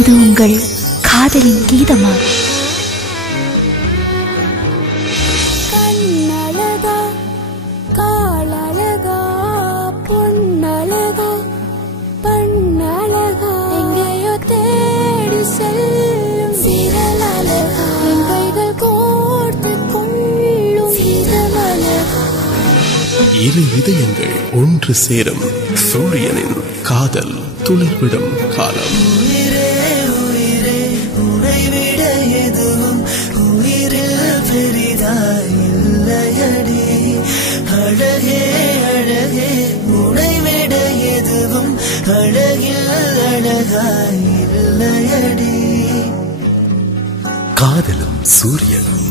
இது உங்கள் காதலின் கீதமா? இரு இதயங்கள் ஒன்று சேரும் சூரியனின் காதல் துளிர்விடும் காலம். உனைவிட எதுவும் உயிரில் பெரிதாய் இல்லையடி அழகே அழகே உனைவிட எதுவும் அழகில் அழகாய் இல்லையடி காதலும் சூரியனும்